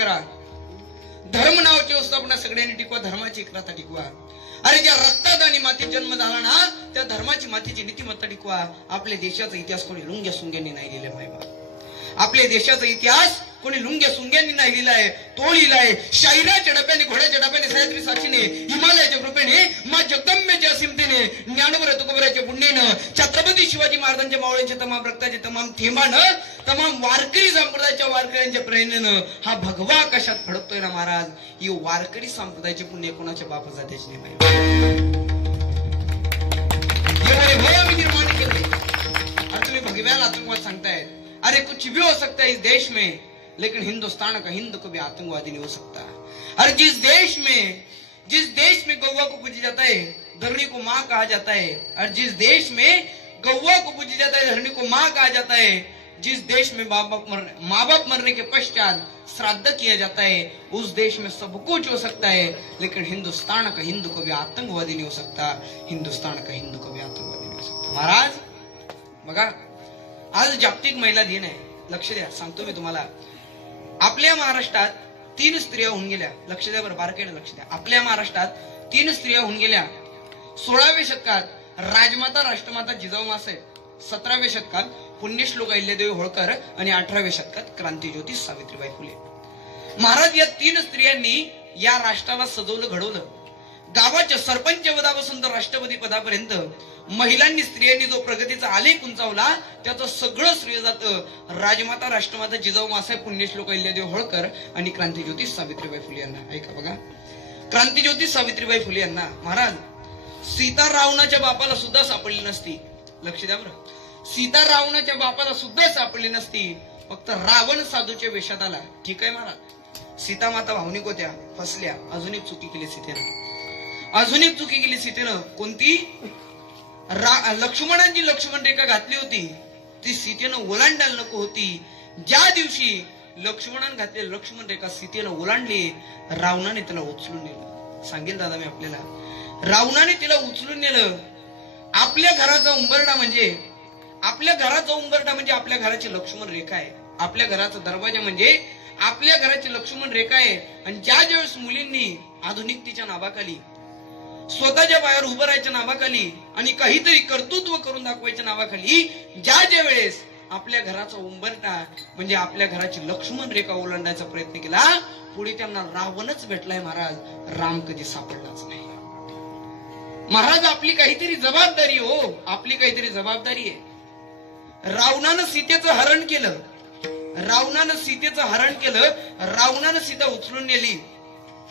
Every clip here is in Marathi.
करा. धर्म नावाची वस्तू आपण सगळ्यांनी टिकवा, धर्माची एकता टिकवा. अरे ज्या रक्तात आणि मातीत जन्म झाला ना, त्या धर्माची मातीची नीतिमत्ता टिकवा. आपल्या देशाचा इतिहास कोणी लुंग्या सुंग्यांनी नाही लिहिला मायबा. आपल्या देशाचा इतिहास कोणी लुंग्या सुंग्यांनी नाही लिहिलाय, तो लिहिलाय शाहिराच्या डब्याने, घोड्याच्या डब्याने, सह्याद्री साक्षीने, हिमालयाच्या कृपेने, मा जगदंबेच्या असीमतेने, ज्ञानोबा तुकोबराच्या पुण्येनं, छत्रपती शिवाजी महाराजांच्या मावळ्यांच्या तमाम रक्ताचे तमाम थेंबानं, तमाम वारकरी संप्रदायाच्या वारकऱ्यांच्या प्रेरणेनं हा भगवा कशात फडकतोय ना महाराज. ही वारकरी संप्रदायाचे पुण्य कोणाच्या बाप जात्याचे नाही. निर्माण केले आणि तुम्ही भगव्याला आतंकवाद सांगताय. अरे कुछ भी हो सकता है इस देश में, लेकिन हिंदुस्तान का हिंदू कभी आतंकवादी नहीं हो सकता. अरे जिस देश में गौवा को पूजा जाता है, धरनी को माँ कहा जाता है, और जिस देश में गौवा को पूजा जाता है, धरनी को माँ कहा जाता है, जिस देश में माँ बाप मरने के पश्चात श्राद्ध किया जाता है, उस देश में सब कुछ हो सकता है, लेकिन हिंदुस्तान का हिंदू कभी आतंकवादी नहीं हो सकता. हिंदुस्तान का हिंदू कभी आतंकवादी नहीं हो सकता. महाराज बघा, आज जागतिक महिला दिन आहे. लक्ष द्या, सांगतो मी तुम्हाला. आपल्या महाराष्ट्रात 3 स्त्रिया होऊन गेल्या. लक्ष द्या बरं, बारकाईने लक्ष द्या. आपल्या महाराष्ट्रात 3 स्त्रिया होऊन गेल्या. 16व्या शतकात राजमाता राष्ट्रमाता जिजाऊ मासाहेब, 17व्या शतकात पुण्यश्लोक अहिल्यादेवी होळकर आणि 18व्या शतकात क्रांतिज्योती सावित्रीबाई फुले. महाराज या 3 स्त्रियांनी या राष्ट्राला सजवलं, घडवलं. गावाच्या सरपंच पदापासून तर राष्ट्रपती पदापर्यंत महिलांनी, स्त्रियांनी जो प्रगतीचा आलेख उंचावला, त्याचं सगळं श्रेय जातं राजमाता राष्ट्रमाता जिजाऊ मासाहेब, पुण्यश्लोक अहिल्यादेवी होळकर आणि क्रांतिज्योती सावित्रीबाई फुले यांना. ऐका बघा, क्रांतिज्योती सावित्रीबाई फुले यांना महाराज सीता रावणाच्या बापाला सुद्धा सापडली नसती. लक्ष द्या बरं, सीता रावणाच्या बापाला सुद्धा सापडली नसती. फक्त रावण साधूच्या वेशात आला. ठीक आहे महाराज, सीता माता भावनिक होत्या, फसल्या. अजून एक चुकी केली सीतेनं, अजून एक चुकी केली सीतेनं. कोणती? लक्ष्मणांची लक्ष्मण रेखा घातली होती, ती सीतेनं ओलांडायला नको होती. ज्या दिवशी लक्ष्मणानं घातली लक्ष्मण रेखा सीतेनं ओलांडली, रावणाने तिला उचलून नेलं. सांगेल दादा मी आपल्याला, रावणाने तिला उचलून नेलं. आपल्या घराचा उंबरडा म्हणजे, आपल्या घराचा उंबरडा म्हणजे आपल्या घराची लक्ष्मण रेखा आहे. आपल्या घराचा दरवाजा म्हणजे आपल्या घराची लक्ष्मण रेखा आहे. आणि ज्या ज्यावेळेस मुलींनी आधुनिकतेच्या नावाखाली, स्वतःच्या पायावर उभं राहायच्या नावाखाली आणि काहीतरी कर्तृत्व करून दाखवायच्या नावाखाली ज्या वेळेस आपल्या घराचा उंबरटा म्हणजे आपल्या घराची लक्ष्मण रेखा ओलांडायचा प्रयत्न केला, पुढे त्यांना रावणच भेटलाय महाराज, राम कधी सापडलाच नाही. महाराज आपली काहीतरी जबाबदारी, हो आपली काहीतरी जबाबदारी आहे. रावणानं सीतेचं हरण केलं, रावणानं सीतेचं हरण केलं, रावणानं सीता उचलून नेली.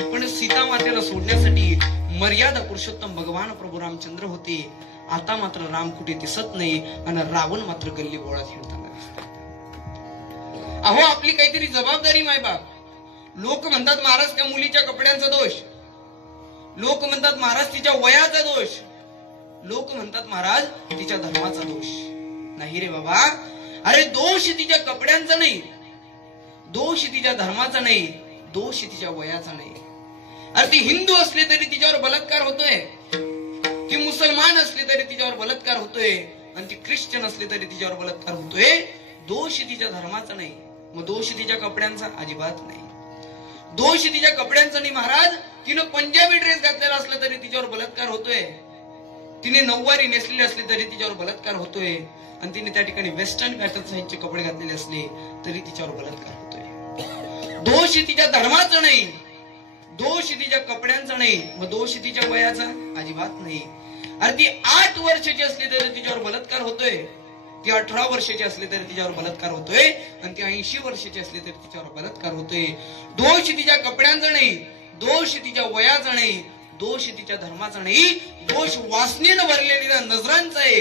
पण सीता मातेला सोडण्यासाठी मर्यादा पुरुषोत्तम भगवान प्रभू रामचंद्र होते. आता मात्र राम कुठे दिसत नाही आणि रावण मात्र गल्ली बोळात हिंडताना दिसतात. अहो आपली काहीतरी जबाबदारी मायबाप. लोक म्हणतात महाराज त्या मुलीच्या कपड्यांचा दोष, लोक म्हणतात महाराज तिच्या वयाचा दोष, लोक म्हणतात महाराज तिच्या धर्माचा दोष. नाही रे बाबा, अरे दोष तिच्या कपड्यांचा नाही, दोष तिच्या धर्माचा नाही, दोष तिच्या वयाचा नाही. अरे ती हिंदू असली तरी तिच्यावर बलात्कार होतोय, ती मुसलमान असली तरी तिच्यावर बलात्कार होतोय, आणि ती ख्रिश्चन असली तरी तिच्यावर बलात्कार होतोय. दोष तिच्या धर्माचा नाही, मग दोष तिच्या कपड्यांचा अजिबात नाही. दोष तिच्या कपड्यांचा नाही महाराज. तिनं पंजाबी ड्रेस घातलेला असला तरी तिच्यावर बलात्कार होतोय, तिने नऊवारी नेसलेली असली तरी तिच्यावर बलात्कार होतोय, आणि तिने त्या ठिकाणी वेस्टर्न पॅटर्न साइजचे कपडे घातलेले असले तरी तिच्यावर बलात्कार होतोय. दोष तिच्या धर्माचा नाही, दोष तिच्या कपड्यांचा नाही, मग दोष तिच्या वयाचा अजिबात नाही. अरे ती 8 वर्षाची असली तरी तिच्यावर बलात्कार होतोय, ती 18 वर्षाची असली तरी तिच्यावर बलात्कार होतोय, आणि ती 80 वर्षाची असली तरी तिच्यावर बलात्कार होतोय. दोष तिच्या कपड्यांचा नाही, दोष तिच्या वयाचा नाही, दोष तिच्या धर्माचा नाही, दोष वासनेनं भरलेल्या नजरांचा आहे.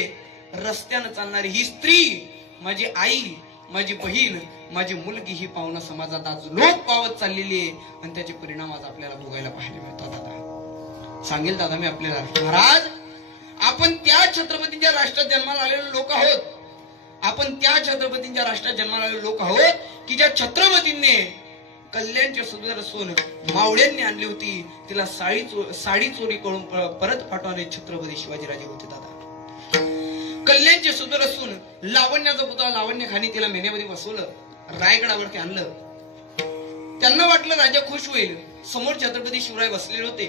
रस्त्यानं चालणारी ही स्त्री, माझी आई, माझी बहीण, माझी मुलगी ही पाहुणा समाजात आज लोप पावत चाललेली आहे, आणि त्याचे परिणाम आज आपल्याला भोगायला पाहायला मिळतात. दादा सांगेल दादा मी आपल्याला, महाराज आपण त्या छत्रपतींच्या राष्ट्रात जन्माला आलेले लोक आहोत, आपण त्या छत्रपतींच्या राष्ट्रात जन्माला आलेले लोक आहोत की ज्या छत्रपतींनी कल्याणच्या सुंदर सून मावळ्यांनी आणली होती, तिला साडी चोरी करून परत पाठवणारे छत्रपती शिवाजीराजे होते. दादा कल्याणचे सुंदर असून लावण्याचा पुतळा लावण्य खानी तिला मेन्यामध्ये बसवलं, रायगडावरती आणलं. त्यांना वाटलं राजा खुश होईल. समोर छत्रपती शिवराय बसलेले होते.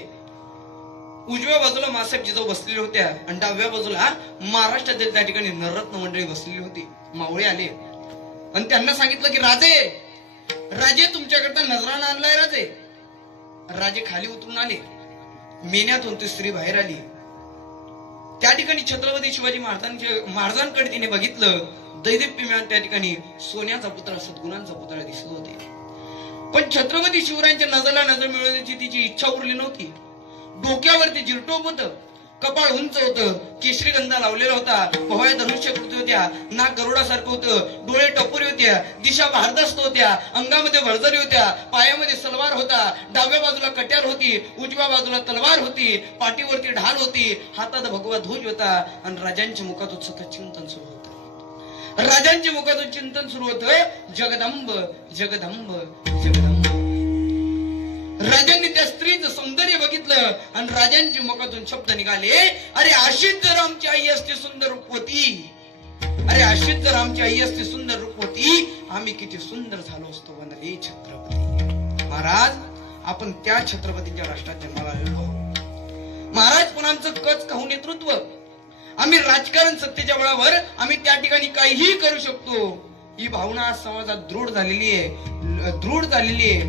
उजव्या बाजूला मासाहेब जिजाऊ बसलेले होत्या आणि डाव्या बाजूला महाराष्ट्रातील त्या ठिकाणी नररत्न मंडळी बसलेली होती. मावळे आले आणि त्यांना सांगितलं की राजे तुमच्याकरता नजराणा आणलाय राजे. राजे खाली उतरून आले. मेन्यातून ती स्त्री बाहेर आली. त्या ठिकाणी छत्रपती शिवाजी महाराजांकडे तिने बघितलं. दैदिप्यमान त्या ठिकाणी सोन्याचा पुतळा, सद्गुणांचा पुतळा दिसत होते. पण छत्रपती शिवरायांच्या नजरला नजर मिळवण्याची तिची इच्छा उरली नव्हती. डोक्यावरती जिरटोप होतं, कपाळ उंच होतं, केशरी गंधा लावलेला होता, भव्य धनुष्य कृती होत्या, नाक गरुडासारखं होतं, डोळे टपोरी होत्या, दिशा भारदस्त होत्या, अंगामध्ये भरजरी होत्या, पायामध्ये सलवार होता, डाव्या बाजूला कट्यार होती, उजव्या बाजूला तलवार होती, पाठीवरती ढाल होती, हातात भगवा ध्वज होता आणि राजांच्या मुखातून सतत चिंतन सुरू होतं. राजांच्या मुखातून चिंतन सुरू होतं, जगदंब जगदंब जगदंब. राजांनी त्या स्त्रीचं सौंदर्य बघितलं आणि राजांच्या मुखातून शब्द निघाले, अरे अशीच जर आमची आई असते सुंदर रूपवती, अरे अशीच जर आमची आई असते सुंदर रूपवती, आम्ही किती सुंदर झालो असतो वनले छत्रपती. महाराज, आपण त्या छत्रपतींच्या राष्ट्रात जन्माला आलेलो आहोत. महाराज, पण आमचं कच काहू नेतृत्व, आम्ही राजकारण सत्तेच्या बळावर आम्ही त्या ठिकाणी काहीही करू शकतो, ही भावना आज समाजात दृढ झालेली आहे.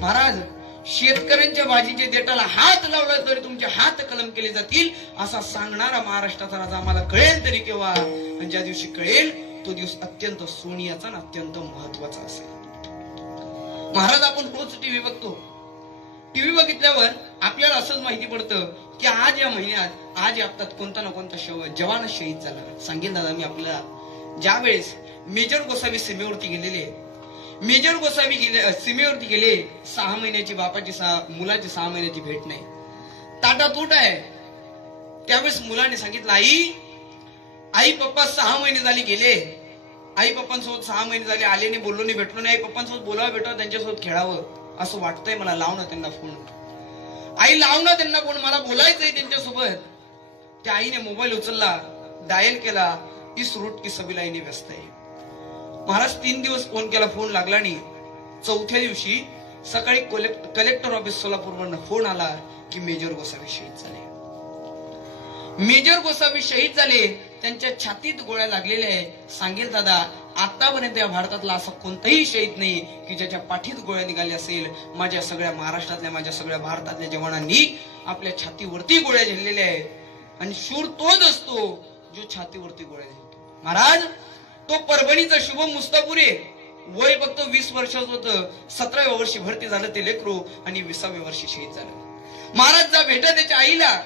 महाराज, शेतकऱ्यांच्या भाजीच्या देठाला हात लावला तरी तुमचे हात कलम केले जातील असा सांगणारा महाराष्ट्राचा राजा आम्हाला कळेल तरी केव्हा. आणि ज्या दिवशी कळेल तो दिवस अत्यंत सोनियाचा आणि अत्यंत महत्वाचा असेल. महाराज, आपण रोज टीव्ही बघतो. टीव्ही बघितल्यावर आपल्याला असंच माहिती पडतं की आज या महिन्यात, आज या हप्त्यात कोणता ना कोणता जवान शहीद झाला. सांगेन दादा मी आपल्याला, ज्या वेळेस मेजर गोसावी सीमेवरती गेलेले, मेजर गोसावी सीमेवरती गेले, 6 महिन्याची बापाची मुलाची 6 महिन्याची भेट नाही, ताटातूट आहे. त्यावेळेस मुलाने सांगितलं, आई पप्पा 6 महिने झाले गेले, आई पप्पांसोबत 6 महिने झाले आले नाही, बोललो नाही, भेटलो नाही, आई पप्पांसोबत बोलावं, भेटावं, त्यांच्यासोबत खेळावं असं वाटतंय मला, लाव ना त्यांना फोन. आई लाव ना त्यांना फोन, मला बोलायचंय त्यांच्यासोबत. त्या आईने मोबाईल उचलला, डायल केला, इस रूट की सभी लाईनी व्यस्त आहे. महाराज, 3 दिवस फोन केला, फोन लागला नाही. 4थ्या दिवशी सकाळी कलेक्टर ऑफिस सोलापूरवरून फोन आला की मेजर गोसावी शहीद झाले. मेजर गोसावी शहीद झाले, त्यांच्या छातीत गोळ्या लागलेल्या आहे. सांगेल दादा, आतापर्यंत या भारतातला असा कोणताही शहीद नाही की ज्याच्या पाठीत गोळ्या निघाल्या असेल. माझ्या सगळ्या महाराष्ट्रातल्या, माझ्या सगळ्या भारतातल्या जवानांनी आपल्या छातीवरती गोळ्या झेललेल्या आहेत आणि शूर तोच असतो जो छातीवरती गोळ्या झेलतो. महाराज, तो परभणीचा शुभम मुस्तापुरे, वय फक्त 20 वर्षाचं होतं, 17व्या वर्षी भरती झालं ते लेकरू आणि 20व्या वर्षी शहीद झालं. महाराज, जा भेटा त्याच्या आईला,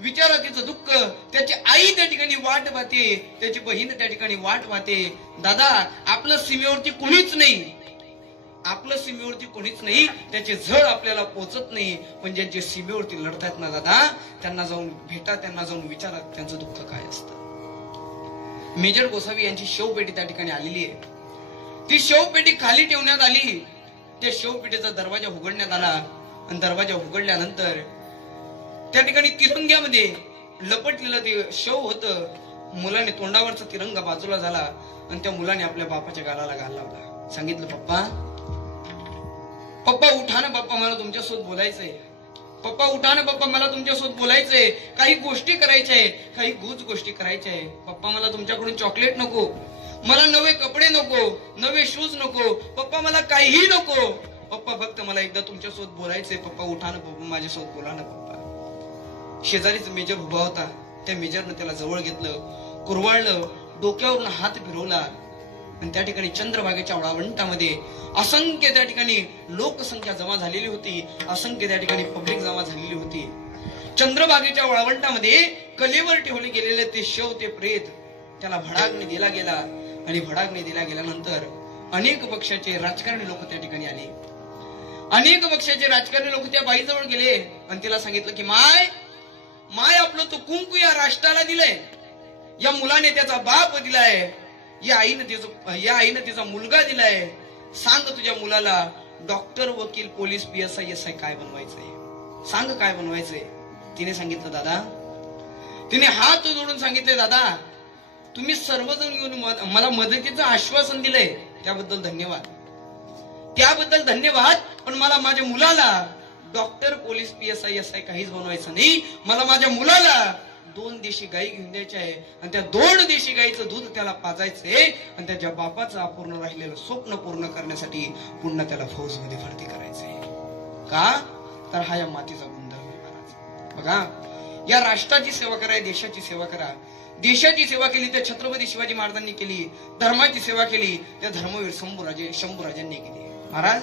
विचारा तिचं दुःख. त्याची आई त्या ठिकाणी वाट पाहते, त्याची बहीण त्या ठिकाणी वाट पाहते. दादा, आपलं सीमेवरती कोणीच नाही, आपलं सीमेवरती कोणीच नाही, त्याचे झळ आपल्याला पोचत नाही. पण ज्यांचे सीमेवरती लढतात ना दादा, त्यांना जाऊन भेटा, त्यांना जाऊन विचारा त्यांचं दुःख काय असतं. मेजर गोसावी यांची शवपेटी त्या ठिकाणी आलेली आहे. ती शवपेटी खाली ठेवण्यात आली. त्या शवपेटीचा दरवाजा उघडण्यात आला आणि दरवाजा उघडल्यानंतर त्या ठिकाणी तिरंग्यामध्ये लपटलेलं ते शव होतं. मुलाने तोंडावरचा तिरंगा बाजूला झाला आणि त्या मुलाने आपल्या बापाच्या गालाला घाल लावला. सांगितलं, पप्पा उठा ना पप्पा, मला तुमच्यासोबत बोलायचंय. पप्पा उठा ना पप्पा, मला तुमच्यासोबत बोलायचंय, काही गोष्टी करायच्या आहे, काही गुज गोष्टी करायच्या आहे. पप्पा, मला तुमच्याकडून चॉकलेट नको, मला नवे कपडे नको, नवे शूज नको, पप्पा मला काहीही नको. पप्पा, फक्त मला एकदा तुमच्यासोबत बोलायचंय. पप्पा उठा ना पप्पा, माझ्यासोबत बोला ना पप्पा. शेजारीच मेजर उभा होता. त्या मेजरनं त्याला जवळ घेतलं, कुरवाळलं, डोक्यावरून हात फिरवला आणि त्या ठिकाणी चंद्रभागेच्या वाळवंटामध्ये असंख्य त्या ठिकाणी लोकसंख्या जमा झालेली होती, असंख्य त्या ठिकाणी पब्लिक जमा झालेली होती. चंद्रभागेच्या वाळवंटामध्ये कलेवर ठेवले गेलेले ते शव, ते प्रेत, त्याला भडाग्नी दिला गेला आणि भडाग्नी दिला गेल्यानंतर अनेक पक्षाचे राजकारणी लोक त्या ठिकाणी आले. अनेक पक्षाचे राजकारणी लोक त्या बाईजवळ गेले आणि तिला सांगितलं की माय आपलं तो कुंकू या राष्ट्राला दिलंय, या मुलाने त्याचा बाप दिलाय, या आईनं तिचा मुलगा दिलाय. सांग तुझ्या मुलाला डॉक्टर, वकील, पोलीस, PSI, SI काय बनवायचंय, सांग काय बनवायचंय. तिने सांगितलं दादा, तिने हात जोडून सांगितले, दादा तुम्ही सर्वजण येऊन मला मदतीचं आश्वासन दिलंय त्याबद्दल धन्यवाद. त्याबद्दल धन्यवाद. पण मला माझ्या मुलाला डॉक्टर, पोलीस, PSI, SI काहीच बनवायचं नाही. मला माझ्या मुलाला 2 देशी गाई घेऊन द्यायच्या आहे आणि त्या 2 देशी गाईचं दूध त्याला पाजायचंय आणि त्याच्या बापाचं अपूर्ण राहिलेलं स्वप्न पूर्ण करण्यासाठी पुन्हा त्याला फौजमध्ये भरती करायचंय. का तर हा या मातीचा गुणधर्म आहे महाराज. बघा, या राष्ट्राची सेवा करा, देशाची सेवा करा. देशाची सेवा केली त्या छत्रपती शिवाजी महाराजांनी केली. धर्माची सेवा केली त्या धर्मवीर शंभूराजांनी केली. महाराज,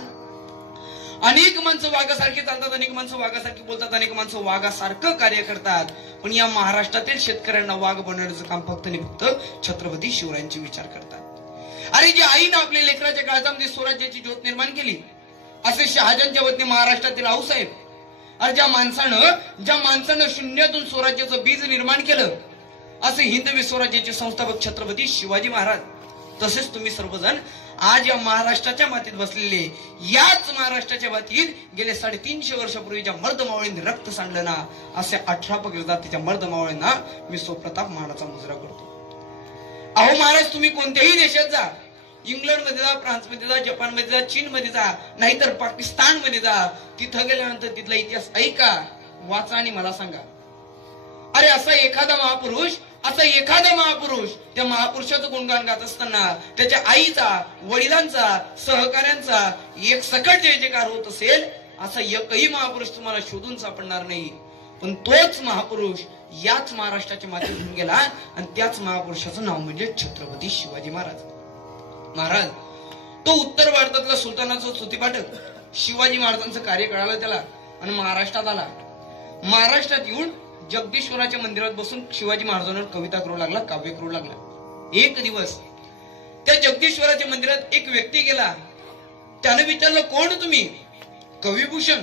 अनेक माणसं वाघासारखी चालतात, अनेक माणसं वाघासारखी बोलतात, अनेक माणसं वाघासारखं कार्य करतात. पण या महाराष्ट्रातील शेतकऱ्यांना वाघ बनवण्याचं काम फक्त आणि फक्त छत्रपती शिवरायांचे विचार करतात. अरे, जे आईनं आपल्या लेकराच्या काळामध्ये स्वराज्याची ज्योत निर्माण केली, असे शहाजहानच्या वतीने महाराष्ट्रातील आऊसाहेब. अरे, ज्या माणसानं शून्यातून स्वराज्याचं बीज निर्माण केलं, असे हिंदवी स्वराज्याचे संस्थापक छत्रपती शिवाजी महाराज. तसेच तुम्ही सर्वजण आज या महाराष्ट्राच्या मातीत बसलेले, याच महाराष्ट्राच्या मातीत गेले 350 वर्षापूर्वीच्या मर्दमावळींनी रक्त सांडलं ना, असे 18 पगड जातीच्या मर्दमावळींना मी स्वप्रताप मानाचा मुजरा करतो. अहो महाराज, तुम्ही कोणत्याही देशात जा, इंग्लंडमध्ये जा, फ्रान्समध्ये जा, जपानमध्ये जा, चीनमध्ये जा, नाहीतर पाकिस्तानमध्ये जा, तिथं गेल्यानंतर तिथला इतिहास ऐका, वाचा आणि मला सांगा. अरे, असा एखादा महापुरुष त्या महापुरुषाचं गुणगान गात असताना त्याच्या आईचा, वडिलांचा, सहकाऱ्यांचा एक सकट जय जयकार होत असेल, असा एकही महापुरुष तुम्हाला शोधून सापडणार नाही. पण तोच महापुरुष याच महाराष्ट्राच्या मातीत होऊन गेला आणि त्याच महापुरुषाचं नाव म्हणजे छत्रपती शिवाजी महाराज. महाराज, तो उत्तर भारतातला सुलतानाचा स्तुतिपाठक शिवाजी महाराजांचं कार्य कळालं त्याला आणि महाराष्ट्रात आला. महाराष्ट्रात येऊन जगदीश्वराच्या मंदिरात बसून शिवाजी महाराजांवर कविता करू लागला, काव्य करू लागला. एक दिवस त्या जगदीश्वराच्या मंदिरात एक व्यक्ती गेला. त्याने विचारलं, कोण तुम्ही? कविभूषण.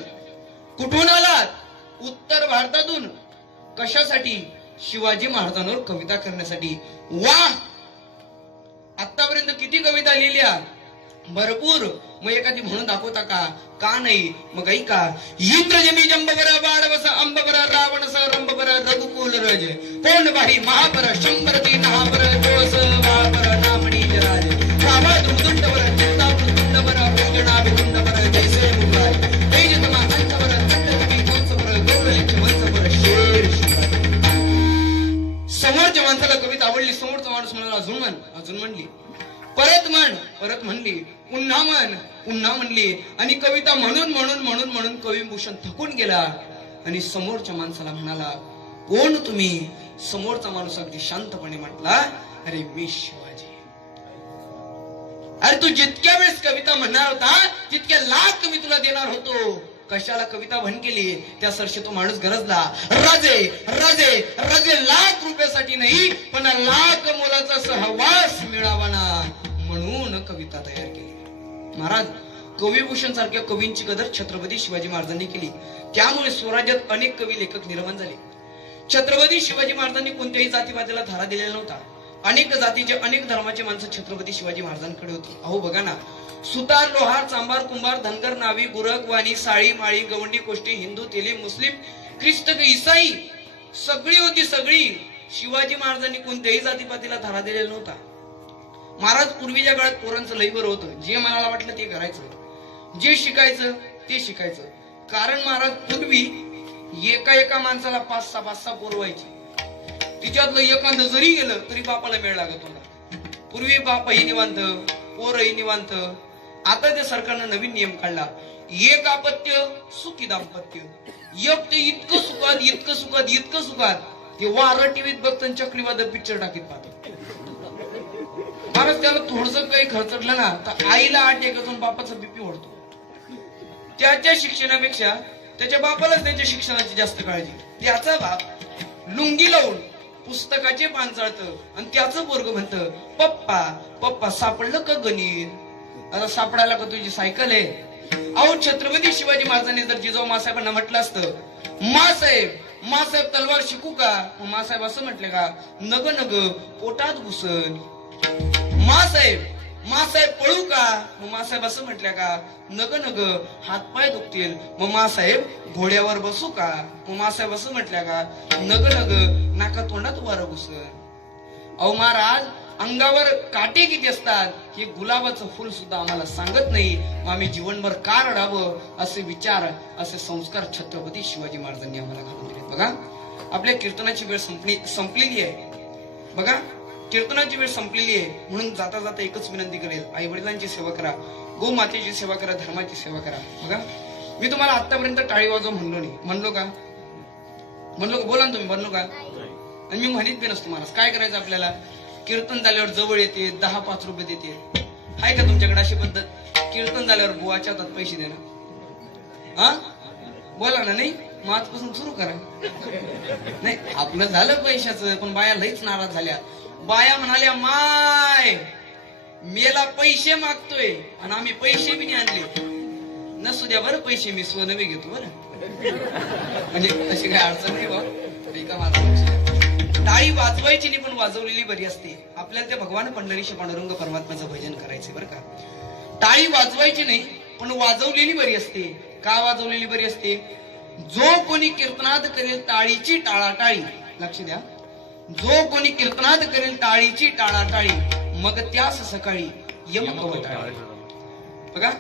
कुठून आलात? उत्तर भारतातून. कशासाठी? शिवाजी महाराजांवर कविता करण्यासाठी. वाह, आतापर्यंत किती कविता लिहिल्या? भरपूर. मग एखादी म्हणून दाखवता का? का नाही? मग ऐका. इंद्रजमी जंबवर वाडवस अंबवर रावणस रंबवर रघुकुल रज कोंडबाही महापर शंभरती नहापर जोस वापर नामणी जराज रामा दुंडवर चित्तावर भोजना विकुंडवर जैसे मुराय तेजतमा अंतवर कंडकटी वंशवर गौरलिंग वंशवर शेर शिवाय. समोरच्या माणसाला कविता आवडली. समोरचा माणूस म्हणाला, अजून म्हणली. परत म्हणली. पुन्हा म्हणली. आणि कविता म्हणून कविभूषण थकून गेला आणि समोरच्या माणसाला म्हणाला, कोण तुम्ही? समोरचा माणूस अगदी शांतपणे म्हटला, अरे मी शिवाजी. अरे, तू जितक्या वेळेस कविता म्हणणार होता तितक्या लाख मी तुला देणार होतो. कशाला कविता म्हण केली? त्या सरशी तो माणूस गरजला. राजे लाख रुपयासाठी नाही, पण लाख मोलाचा सहवास मिळावा ना, म्हणून कविता तयार केली. महाराज, कविभूषण सारख्या कवींची कदर छत्रपती शिवाजी महाराजांनी केली. त्यामुळे स्वराज्यात अनेक कवी लेखक निर्माण झाले. छत्रपती शिवाजी महाराजांनी कोणत्याही जातीवादाला धारा दिलेला नव्हता. अनेक जातीचे, अनेक धर्माचे माणसं छत्रपती शिवाजी महाराजांकडे होती. अहो बघा ना, सुतार, लोहार, चांभार, कुंभार, धनगर, नावी, गुरक, वाणी, साळी, माळी, गवंडी, कोष्टी, हिंदू, तेली, मुस्लिम, ख्रिस्तक, ईसाई सगळी होती, सगळी. शिवाजी महाराजांनी कोणत्याही जातीपातीला धारा दिलेला नव्हता. महाराज, पूर्वीच्या काळात पोरांचं लई बरं होतं. जे मनाला वाटलं ते करायचं, जे शिकायचं ते शिकायचं. कारण महाराज, पूर्वी एका माणसाला 5-6 पोरं व्हायची. तिच्यातलं एखादं जरी गेलं तरी बापाला वेळ लागत होता. पूर्वी बापही निवांत, पोरही निवांत. आता त्या सरकारनं नवीन नियम काढला. एक अपत्य सुखी दाम्पत्य. एक ते इतकं सुखात ते वारं टीव्हीत बघतं, चक्रीवादळ पिक्चर टाकीत पाहतो. महाराज, त्याला थोडस काही खर्चटलं ना तर आईला 8 एकून बापाचा बीपी वाढतो. त्याच्या शिक्षणापेक्षा त्याच्या बापालाच त्याच्या शिक्षणाची जास्त काळजी. त्याचा बाप लुंगी लावून पुस्तकाचे पान चाळतं आणि त्याचं पोरग म्हणतं, पप्पा सापडलं का गणित? आता सापडायला का तुझी सायकल आहे? अहो, छत्रपती शिवाजी महाराजांनी जर जिजाऊ मासाहेबांना म्हटलं असतं, मासाहेब तलवार शिकू का? मासाहेब असं म्हटले का, नग पोटात घुसन. मासाहेब पळू का? मग मासाहेब असं म्हटल्या का, नग हातपाय दुखतील. मग मासाहेब घोड्यावर बसू का? मग मासाहेब असं म्हटल्या का, नग नाका तोंडात वारं घुसन. अहो महाराज, अंगावर काटे किती असतात हे गुलाबाचं फुल सुद्धा आम्हाला सांगत नाही. मग आम्ही जीवनभर का रडावं असे विचार, असे संस्कार छत्रपती शिवाजी महाराजांनी आम्हाला घालून दिले. बघा आपल्या कीर्तनाची वेळ संपलेली आहे. बघा कीर्तनाची वेळ संपलेली आहे, म्हणून जाता जाता एकच विनंती करेल, आई वडिलांची सेवा करा, गो मातेची सेवा करा, धर्माची सेवा करा. बघा मी तुम्हाला आतापर्यंत टाळी वाजव म्हणलो नाही, म्हणलो का? म्हणलो का? बोला ना तुम्ही, म्हणलो का? आणि मी म्हणत बी नसतो. महाराज काय करायचं आपल्याला? कीर्तन झाल्यावर जवळ येते 10-5 रुपये देते. आहे का तुमच्याकडे अशी पद्धत? कीर्तन झाल्यावर बुवाच्या हातात पैसे देणं. हा बोला ना. नाही मग आजपासून सुरू करा. नाही आपलं झालं पैशाचं, पण बाया लईच नाराज झाल्या. बाया म्हणाल्या माय मेला पैसे मागतोय आणि आम्ही पैसे बी नाही आणले. नसू द्या बरं पैसे, मी सोनं बी घेतो बरं. म्हणजे अशी काही अडचण नाही बा. टाळी वाजवायची नाही पण वाजवलेली बरी असते. आपल्याला त्या भगवान पंढरीशी पांडुरंग परमात्म्याचं भजन करायचे बरं का. टाळी वाजवायची नाही पण वाजवलेली बरी असते. का वाजवलेली बरी असते? जो कोणी कीर्तनात करेल टाळीची टाळाटाळी, लक्ष द्या, जो कोणी कीर्तनात करेल टाळीची टाळाटाळी, मग त्यास सकाळी यम कवटाळी. बघा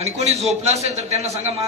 आणि कोणी झोपलं असेल तर त्यांना सांगा